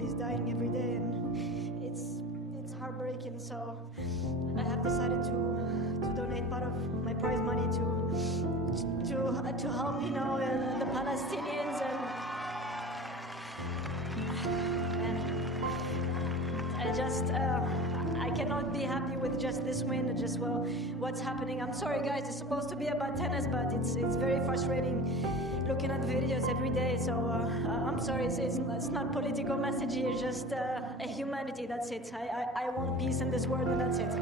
ladies dying every day, and it's heartbreaking. So I have decided to donate part of my prize money to help, you know, the Palestinians, and I just I cannot be happy with just this win. Just, well, what's happening? I'm sorry, guys. It's supposed to be about tennis, but it's very frustrating looking at videos every day. So I'm sorry. It's not political message here. It's just a humanity. That's it. I want peace in this world, and that's it.